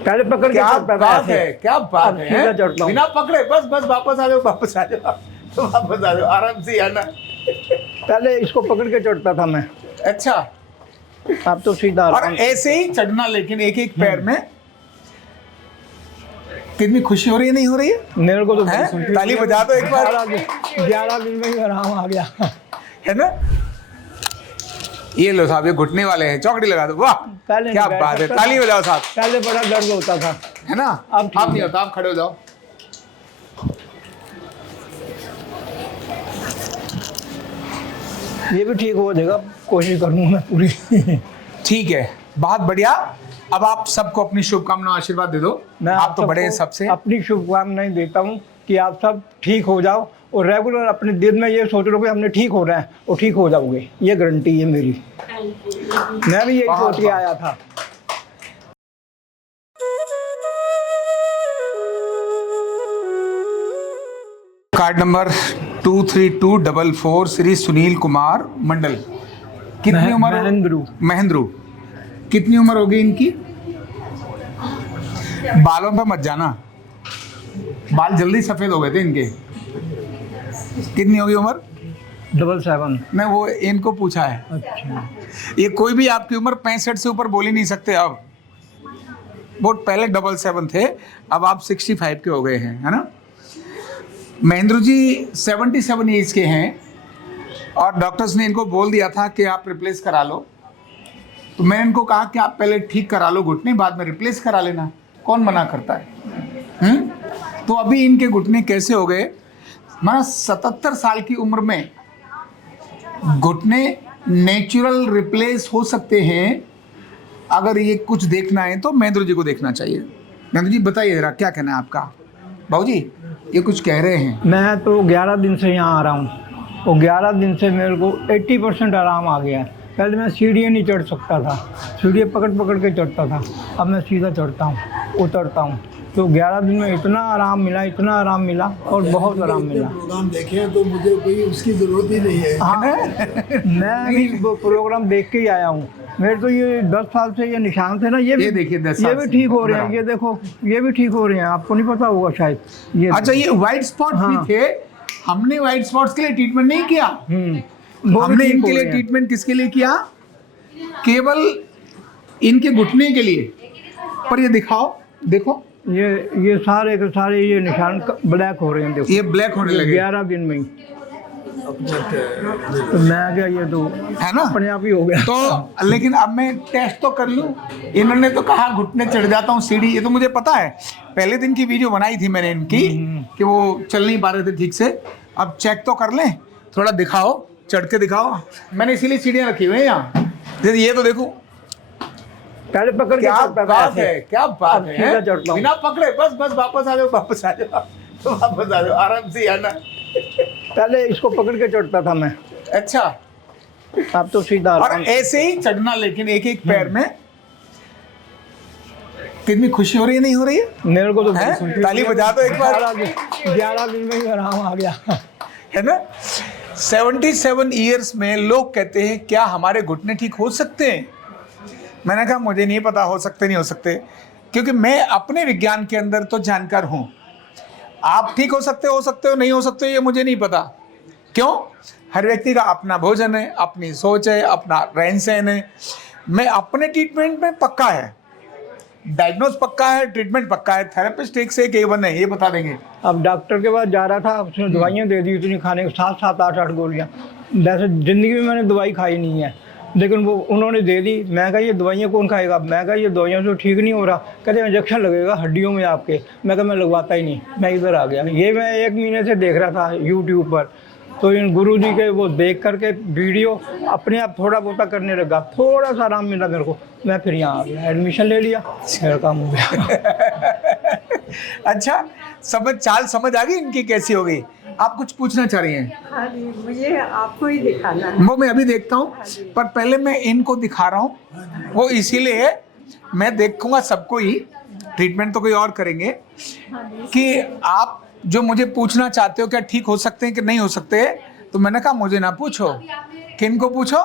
पहले पकड़ के क्या चढ़ता था बात ऐसे। है, क्या बात अब सीधा है। चढ़ता हूँ। बिना पकड़े बस बस वापस आ जाओ, वापस आ जाओ, तो वापस आ जाओ आराम से आना। पहले इसको पकड़ के चढ़ता था मैं, अच्छा, अब तो सीधा और आराम। ऐसे ही चढ़ना, लेकिन एक एक पैर में। कितनी खुशी हो रही है, नहीं हो रही है? मेरे को तो हैं? बड़ी खुशी ताली हुई है। बजा दो एक बार। 11 दिन में ही आराम आ गया। है ना? ये लो साहब, ये घुटने वाले हैं, चौकड़ी लगा दो। वाह, पहले क्या नहीं बैठ बात है, सकता ताली था। बजाओ साहब। पहले बड़ा दर्द होता था। है ना? अब ठीक नहीं है। होता, आप खड़े हो जाओ। ये भी ठीक हो जाएगा, कोशिश करूंगा मैं पूरी। ठीक है, बहुत बढ़िया। अब आप सबको अपनी शुभकामना आशीर्वाद दे दो। मैं आप तो बड़े हैं सबको सबसे। अपनी शुभकामनाएं देता हूँ कि आप सब ठीक हो जाओ, और रेगुलर अपने दिल में ये सोच लो कि हमने ठीक हो रहा है, और ठीक हो जाओगे, ये गारंटी है मेरी। मैं भी यही बहुत सोच के आया था। Card number 232444 Shri Sunil Kumar Mandal. कितनी उम्र? महेंद्रू। कितनी उम्र होगी इनकी? बालों पे मत जाना, बाल जल्दी सफेद हो गए थे इनके। कितनी होगी उम्र? 77। मैं वो इनको पूछा है। अच्छा, ये कोई भी आपकी उम्र 65 से ऊपर बोल ही नहीं सकते। अब बहुत पहले 77 थे, अब आप 65 के हो गए हैं, है ना? महेंद्र जी 77 एज के हैं, और डॉक्टर्स ने इनको बोल दिया था कि आप रिप्लेस करा लो। तो मैंने इनको कहा कि आप पहले ठीक करा लो घुटने, बाद में रिप्लेस करा लेना। कौन मना करता है? तो अभी इनके घुटने कैसे हो गए? माना 77 साल की उम्र में घुटने नेचुरल रिप्लेस हो सकते हैं। अगर ये कुछ देखना है तो महेंद्र जी को देखना चाहिए। महेंद्र जी बताइए जरा, क्या कहना है आपका? बाबूजी ये कुछ कह रहे हैं। मैं तो 11 दिन से यहाँ आ रहा हूँ, और 11 दिन से मेरे को 80% आराम आ गया है। पहले मैं सीढ़ियाँ नहीं चढ़ सकता था, सीढ़ियाँ पकड़ पकड़ के चढ़ता था, अब मैं सीधा चढ़ता हूँ, उतरता हूँ। तो 11 दिन में इतना आराम मिला, इतना आराम मिला, और बहुत आराम मिला। प्रोग्राम देखे हैं तो मुझे कोई उसकी जरूरत ही नहीं है। हाँ, मैं भी वो प्रोग्राम देख के ही आया हूँ। मेरे तो ये 10 साल से ये निशान थे ना, ये देखिए 10 ये साल भी से। ठीक हो रहे हैं। ये देखो, ये भी ठीक हो रहे हैं, आपको नहीं पता होगा शायद। ये अच्छा, ये व्हाइट स्पॉट हाँ। भी थे। हमने व्हाइट स्पॉट्स के लिए ट्रीटमेंट नहीं किया। वो भी हमने ठीक इनके हो लिए रहे हैं। ट्रीटमेंट किसके लिए किया? केवल इनके घुटने के लिए। पर ये दिखाओ, देखो ये सारे के सारे ये निशान ब्लैक हो रहे हैं। देखो, ये ब्लैक होने लगे, 11 दिन में ही। तो मैं क्या, ये तो है ना? अपने आप ही हो गया। तो लेकिन अब मैं टेस्ट तो कर लूं। इन्होंने तो कहा घुटने चढ़ जाता हूँ सीढ़ी, ये तो मुझे पता है। पहले दिन की वीडियो बनाई थी मैंने इनकी कि वो चल नहीं पा रहे थे ठीक से। अब चेक तो कर लें, थोड़ा दिखाओ, चढ़ के दिखाओ। मैंने इसीलिए सीढ़ियाँ रखी हुई हैं यहाँ। ये तो देखो, पहले पकड़ के क्या चढ़ता था बात ऐसे। है, क्या बात अब है। सीधा चढ़ता हूँ। बिना पकड़े बस बस वापस आ जाओ, वापस आ जाओ, तो वापस आ जाओ आराम से आना। पहले इसको पकड़ के चढ़ता था मैं, अच्छा, अब तो सीधा और आराम। ऐसे ही चढ़ना, लेकिन एक एक पैर में। कितनी खुशी हो रही है, नहीं हो रही है? मेरे को तो बड़ी हैं? खुशी हुई ताली है। बजा दो एक बार। 11 दिन में ही आराम आ गया। है ना? 77 ईयर्स में लोग कहते हैं क्या हमारे घुटने ठीक हो सकते हैं? मैंने कहा मुझे नहीं पता, हो सकते नहीं हो सकते, क्योंकि मैं अपने विज्ञान के अंदर तो जानकार हूं। आप ठीक हो सकते हो नहीं हो सकते, ये मुझे नहीं पता। क्यों? हर व्यक्ति का अपना भोजन है, अपनी सोच है, अपना रहन सहन है। मैं अपने ट्रीटमेंट में पक्का है, डायग्नोज पक्का है, ट्रीटमेंट पक्का है। थेरेपिस्ट एक से एक A1 है, ये बता देंगे। अब डॉक्टर के पास जा रहा था, उसने दवाइयाँ दे दी इतनी खाने को, 7-7, 8-8 गोलियाँ। वैसे ज़िंदगी में मैंने दवाई खाई नहीं है, लेकिन वो उन्होंने दे दी। मैं कहा ये दवाइयाँ कौन खाएगा? मैं कहा ये दवाइयों से ठीक नहीं हो रहा। कहते इंजेक्शन लगेगा हड्डियों में आपके। मैं कहा मैं लगवाता ही नहीं, मैं इधर आ गया। ये मैं 1 महीने से देख रहा था यूट्यूब पर, तो इन गुरुजी के वो देख करके वीडियो अपने आप थोड़ा बहुत करने लगा, थोड़ा सा आराम मिला मेरे को। मैं फिर यहाँ आ गया, एडमिशन ले लिया, मेरा काम हो गया। अच्छा, चाल समझ आ गई इनकी कैसी हो गई? आप कुछ पूछना चाह रही हैं? हाँ जी, मुझे आपको ही दिखाना है। वो मैं अभी देखता हूँ, पर पहले मैं इनको दिखा रहा हूँ। वो इसीलिए मैं देखूंगा सबको ही, ट्रीटमेंट तो कोई और करेंगे, कि आप जो मुझे पूछना चाहते हो क्या ठीक हो सकते हैं कि नहीं हो सकते। तो मैंने कहा मुझे ना पूछो, किनको पूछो?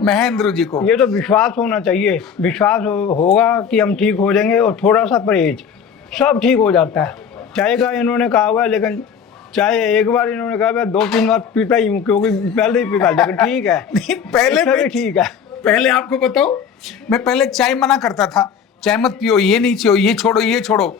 महेंद्र जी को। ये तो विश्वास होना चाहिए, विश्वास होगा कि हम ठीक हो जाएंगे, और थोड़ा सा परहेज सब ठीक हो जाता है। चाय का इन्होंने कहा हुआ है, लेकिन चाय एक बार इन्होंने कहा 2-3 बार पीता ही हूँ, क्योंकि पहले ही पीता, लेकिन ठीक है। नहीं, पहले इससे भी ठीक है। पहले आपको बताऊं, मैं पहले चाय मना करता था, चाय मत पियो, ये नहीं पियो, ये छोड़ो, ये छोड़ो।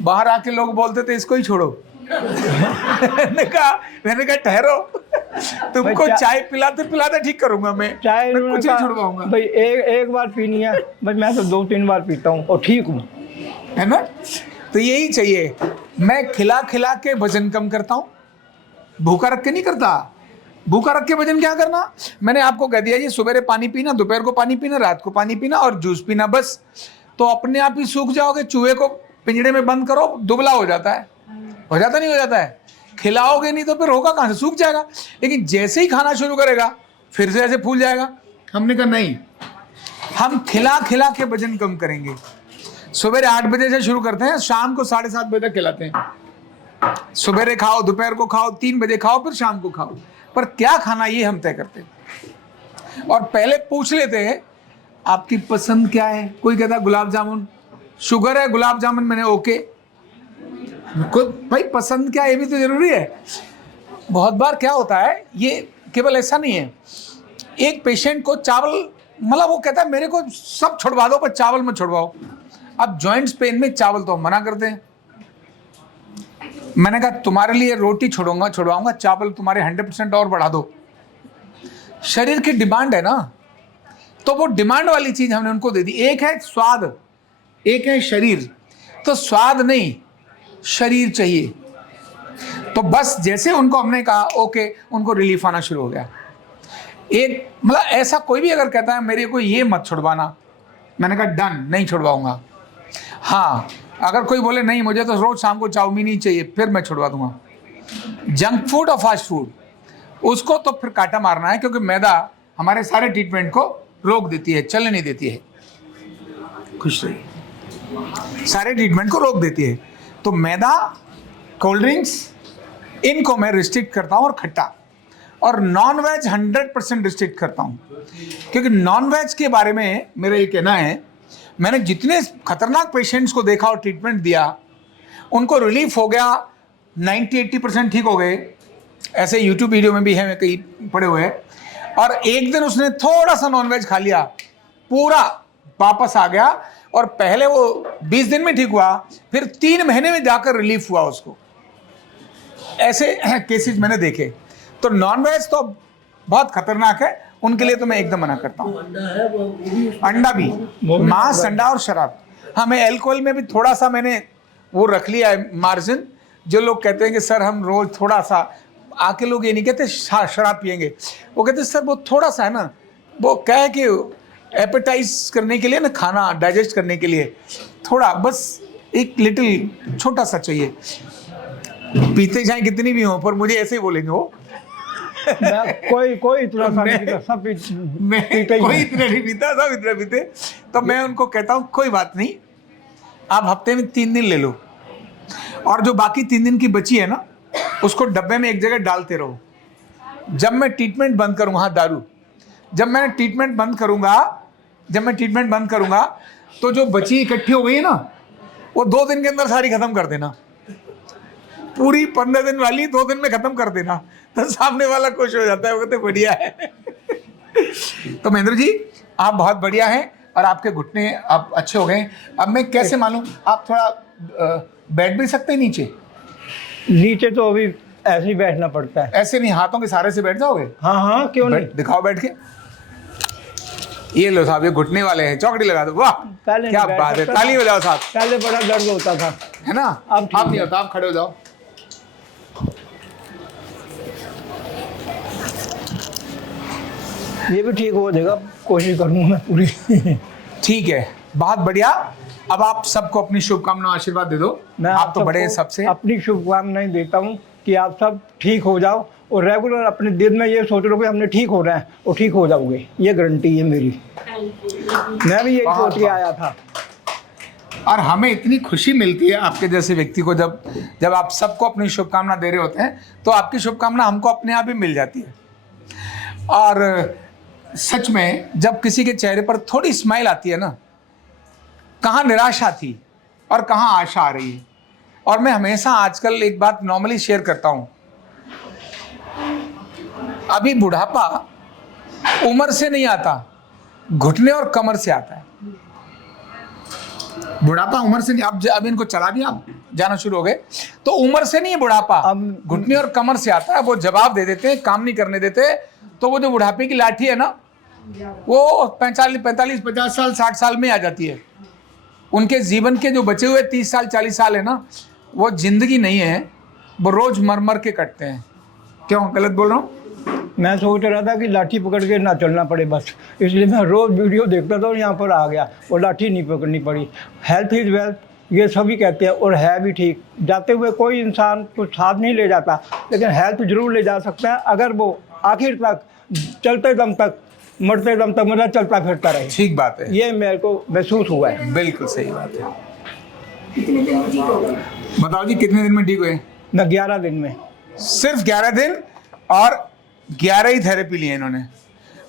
बाहर आके लोग बोलते थे इसको ही छोड़ो। मैंने कहा ठहरो, तुमको चाय पिलाते पिलाते ठीक करूंगा मैं चाय कुछ नहीं छुड़वाऊंगा भाई, एक बार पीनी है भाई, मैं तो 2-3 बार पीता हूँ और ठीक हूँ, है ना। तो यही चाहिए। मैं खिला खिला के वजन कम करता हूँ, भूखा रख के नहीं करता। भूखा रख के वजन क्या करना, मैंने आपको कह दिया जी, सवेरे पानी पीना, दोपहर को पानी पीना, रात को पानी पीना और जूस पीना, बस। तो अपने आप ही सूख जाओगे। चूहे को पिंजड़े में बंद करो, दुबला हो जाता है, हो जाता नहीं हो जाता है। खिलाओगे नहीं तो फिर होगा कहाँ से, सूख जाएगा। लेकिन जैसे ही खाना शुरू करेगा फिर से ऐसे फूल जाएगा। हमने कहा नहीं, हम खिला खिला के वजन कम करेंगे। सवेरे 8 बजे से शुरू करते हैं, शाम को 7:30 बजे तक खिलाते हैं। सवेरे खाओ, दोपहर को खाओ, 3 बजे खाओ, फिर शाम को खाओ। पर क्या खाना ये हम तय करते हैं। और पहले पूछ लेते हैं आपकी पसंद क्या है। कोई कहता गुलाब जामुन, शुगर है गुलाब जामुन, मैंने ओके। कोई भाई पसंद क्या है ये भी तो जरूरी है। बहुत बार क्या होता है, ये केवल ऐसा नहीं है, एक पेशेंट को चावल, मतलब वो कहता है मेरे को सब छुड़वा दो पर चावल मत छुड़वाओ। अब जॉइंट्स पेन में चावल तो हम मना करते हैं। मैंने कहा तुम्हारे लिए रोटी छुड़वाऊंगा, चावल तुम्हारे 100% और बढ़ा दो। शरीर की डिमांड है ना, तो वो डिमांड वाली चीज हमने उनको दे दी। एक है स्वाद, एक है शरीर। तो स्वाद नहीं, शरीर चाहिए। तो बस जैसे उनको हमने कहा ओके, उनको रिलीफ आना शुरू हो गया। एक मतलब ऐसा कोई भी अगर कहता है मेरे को ये मत छुड़वाना, मैंने कहा डन, नहीं छुड़वाऊंगा। हाँ, अगर कोई बोले नहीं मुझे तो रोज शाम को चाउमीन ही चाहिए, फिर मैं छुड़वा दूंगा। जंक फूड और फास्ट फूड, उसको तो फिर काटा मारना है, क्योंकि मैदा हमारे सारे ट्रीटमेंट को रोक देती है, चलने नहीं देती है। खुश रहिए। सारे ट्रीटमेंट को रोक देती है। तो मैदा, कोल्ड ड्रिंक्स, इनको मैं रिस्ट्रिक्ट करता हूं, और खट्टा। और नॉन वेज 100% रिस्ट्रिक्ट करता हूं, क्योंकि नॉन वेज के बारे में मेरा ये कहना है, मैंने जितने खतरनाक पेशेंट्स को देखा और ट्रीटमेंट दिया, उनको रिलीफ हो गया, 90-80% ठीक हो गए। ऐसे यूट्यूब वीडियो में भी है, मैं कहीं पड़े हुए हैं। और एक दिन उसने थोड़ा सा नॉन वेज खा लिया, पूरा वापस आ गया। और पहले वो 20 दिन में ठीक हुआ, फिर 3 महीने में जाकर रिलीफ हुआ उसको। ऐसे केसेस मैंने देखे। तो नॉन वेज तो बहुत खतरनाक है, उनके लिए तो मैं एकदम मना करता हूँ। अंडा भी, मांस, अंडा और शराब। हाँ, मैं अल्कोहल में भी थोड़ा सा मैंने वो रख लिया है मार्जिन। जो लोग कहते हैं कि सर हम रोज थोड़ा सा, आके लोग ये नहीं कहते शराब पियेंगे, वो कहते सर वो थोड़ा सा है ना, वो क्या है कि एपेटाइज करने के लिए ना, खाना डाइजेस्ट करने के लिए थोड़ा, बस एक लिटिल छोटा सा चाहिए। पीते चाहे कितनी भी हो, पर मुझे ऐसे ही बोलेंगे वो। कोई इतना सा नहीं पीता, सब पीते ही कोई हैं। इतना नहीं पीता, सब इतना पीते। तो मैं उनको कहता हूँ कोई बात नहीं, आप हफ्ते में 3 दिन ले लो, और जो बाकी 3 दिन की बची है ना, उसको डब्बे में एक जगह डालते रहो। जब मैं ट्रीटमेंट बंद करूँगा, हाँ दारू, जब मैं ट्रीटमेंट बंद करूँगा तो जो बची इकट्ठी हो गई है ना, वो 2 दिन के अंदर सारी खत्म कर देना। पूरी 15 दिन वाली 2 दिन में खत्म कर देना, तो सामने वाला खुश हो जाता है, वो कहते बढ़िया है। तो महेंद्र जी आप बहुत बढ़िया हैं, और आपके घुटने अब अच्छे हो गए। अब मैं कैसे मालूम, आप थोड़ा बैठ भी सकते हैं नीचे? नीचे तो अभी ऐसे ही बैठना पड़ता है। ऐसे नहीं, हाथों के सहारे से बैठ जाओगे? हाँ, क्यों नहीं। दिखाओ बैठ के। ये लो साहब, ये घुटने वाले हैं, चौकड़ी लगा दो। वाह क्या बात है, ताली बजाओ साहब। पहले बड़ा दर्द होता था, है ना, अब नहीं होता। आप खड़े हो जाओ। ये भी ठीक हो जाएगा, कोशिश करूँगा मैं पूरी। ठीक है, बहुत बढ़िया। अब आप सबको अपनी शुभकामना आशीर्वाद दे दो। मैं आप तो बड़े हैं सबको सबसे। अपनी शुभकामनाएं देता हूँ कि आप सब ठीक हो जाओ, और रेगुलर अपने दिल में ये सोच लो कि हमने ठीक हो रहा है, और ठीक हो जाओगे, ये गारंटी है मेरी। मैं भी यही सोच के आया था। और हमें इतनी खुशी मिलती है आपके जैसे व्यक्ति को, जब आप सबको अपनी शुभकामना दे रहे होते हैं, तो आपकी शुभकामना हमको अपने आप ही मिल जाती है। और सच में जब किसी के चेहरे पर थोड़ी स्माइल आती है ना, कहाँ निराशा थी और कहाँ आशा आ रही है। और मैं हमेशा आजकल एक बात नॉर्मली शेयर करता हूं, अभी बुढ़ापा उम्र से नहीं आता, घुटने और कमर से आता है। बुढ़ापा उम्र से नहीं, अब इनको चला भी आप जाना शुरू हो गए तो उम्र से नहीं है बुढ़ापा, घुटने और कमर से आता है। वो जवाब दे देते हैं, काम नहीं करने देते, तो वो जो बुढ़ापे की लाठी है ना, वो 45, 50 साल, 60 साल में आ जाती है। उनके जीवन के जो बचे हुए 30 साल, 40 साल है ना, वो जिंदगी नहीं है, वो रोज मर मर के कटते हैं। क्यों गलत बोल रहा हूँ? मैं सोच रहा था कि लाठी पकड़ के ना चलना पड़े बस, इसलिए मैं रोज़ वीडियो देखता था और यहाँ पर आ गया और लाठी नहीं पकड़नी पड़ी। हेल्थ इज़ वेल्थ, ये सभी कहते हैं और है भी ठीक। जाते हुए कोई इंसान कुछ साथ नहीं ले जाता, लेकिन हेल्थ जरूर ले जा सकता है अगर वो आखिर तक, चलते दम तक, मरते दम तक मतलब चलता फिरता रहे। ठीक बात है, ये मेरे को महसूस हुआ है। बिल्कुल सही बात है। कितने दिन में ठीक हो गए? बताओ जी, कितने दिन में ठीक हुए? मैं 11 दिन में, सिर्फ 11 दिन, और 11 ही थेरेपी लिए इन्होंने।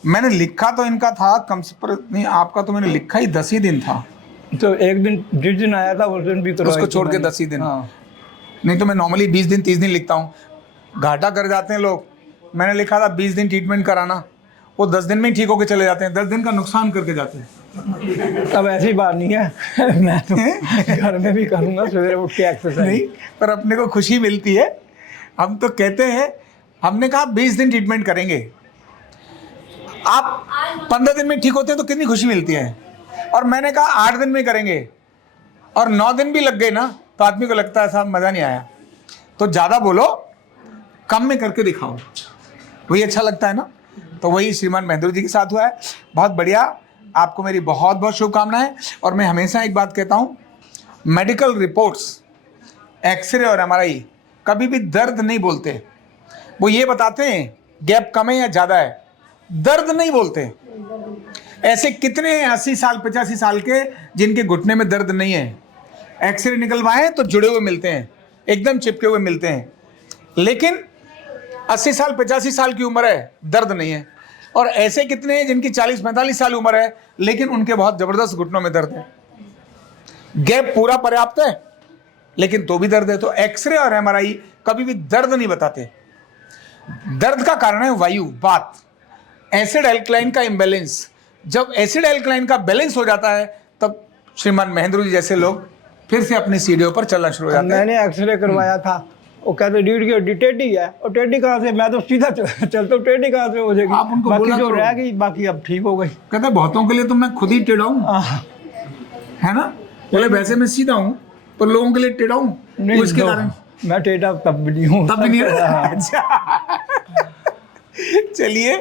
मैंने लिखा तो इनका था कम से पर नहीं, आपका तो मैंने लिखा ही 10 ही दिन था। तो एक दिन जिस दिन आया था उस दिन भी करवाई उसको थी छोड़ के मैंने। 10 ही दिन। हाँ। नहीं तो मैं नॉर्मली 20 दिन 30 दिन लिखता हूँ, घाटा कर जाते हैं लोग। मैंने लिखा था 20 दिन ट्रीटमेंट कराना, वो 10 दिन में ही ठीक होके चले जाते हैं, 10 दिन का नुकसान करके जाते हैं। अब ऐसी बात नहीं है मैं तो घर में भी करूँगा सवेरे उठ के एक्सरसाइज। नहीं, पर अपने को खुशी मिलती है। हम तो कहते हैं, हमने कहा 20 दिन ट्रीटमेंट करेंगे, आप 15 दिन में ठीक होते हैं तो कितनी खुशी मिलती है। और मैंने कहा 8 दिन में करेंगे, और 9 दिन भी लग गए ना, तो आदमी को लगता है साहब मज़ा नहीं आया। तो ज़्यादा बोलो, कम में करके दिखाओ, वही अच्छा लगता है ना। तो वही श्रीमान महेंद्र जी के साथ हुआ है। बहुत बढ़िया, आपको मेरी बहुत बहुत शुभकामनाएं। और मैं हमेशा एक बात कहता हूँ, मेडिकल रिपोर्ट्स, एक्सरे और MRI कभी भी दर्द नहीं बोलते। वो ये बताते हैं गैप कम है या ज़्यादा है, दर्द नहीं बोलते। ऐसे कितने हैं 80 साल 85 साल के जिनके घुटने में दर्द नहीं है, एक्सरे निकलवाए तो जुड़े हुए मिलते हैं, एकदम चिपके हुए मिलते हैं। लेकिन 80 साल 85 साल की उम्र है, दर्द नहीं है। और ऐसे कितने हैं जिनकी 40-45 साल उम्र है, लेकिन उनके बहुत ज़बरदस्त घुटनों में दर्द है। गैप पूरा पर्याप्त है, लेकिन तो भी दर्द है। तो एक्सरे और MRI कभी भी दर्द नहीं बताते। दर्द का कारण है वायु, बात, एसिड एल्कलाइन का इम्बैलेंस। जब एसिड एल्कलाइन का बैलेंस हो जाता है, तब श्रीमान महेंद्र जी जैसे लोग फिर से अपनी सीढ़ियों पर चलना शुरू हो जाते हैं। मैंने एक्सरे करवाया था, वो कहते रीढ़ की हड्डी टेढ़ी है, और टेढ़ी कहाँ से, मैं तो सीधा चलता हूँ, टेढ़ी कहाँ से हो जाएगी। आप उनको बाकी बोला जो करो। रह गई, बाकी अब ठीक हो गई। कहते बहुतों के लिए तो मैं खुद ही टेढ़ा हूँ, है ना। बोले वैसे मैं सीधा हूँ, पर लोगों के लिए टेढ़ा हूँ, वो इसके कारण। मैं टेढ़ा तब भी नहीं हूँ, तब भी नहीं है। अच्छा, चलिए,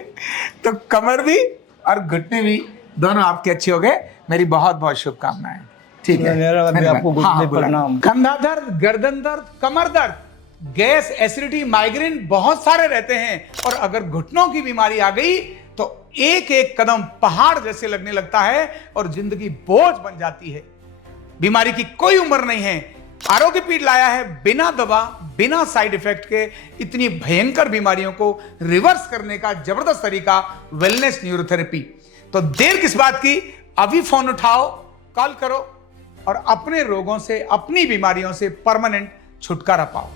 तो कमर भी और घुटने भी दोनों आपके अच्छे हो गए। मेरी बहुत बहुत शुभकामनाएं। ठीक है, मेरा भी धन्यवाद। आपको हाँ, घुटने बोला। प्रणाम। कंधा दर्द, गर्दन दर्द, कमर दर्द, गैस, एसिडिटी, माइग्रेन बहुत सारे रहते हैं। और अगर घुटनों की बीमारी आ गई तो एक एक कदम पहाड़ जैसे लगने लगता है और जिंदगी बोझ बन जाती है। बीमारी की कोई उम्र नहीं है। आरोग्य पीठ लाया है बिना दवा, बिना साइड इफेक्ट के इतनी भयंकर बीमारियों को रिवर्स करने का जबरदस्त तरीका, वेलनेस न्यूरोथेरेपी। तो देर किस बात की, अभी फोन उठाओ, कॉल करो और अपने रोगों से, अपनी बीमारियों से परमानेंट छुटकारा पाओ।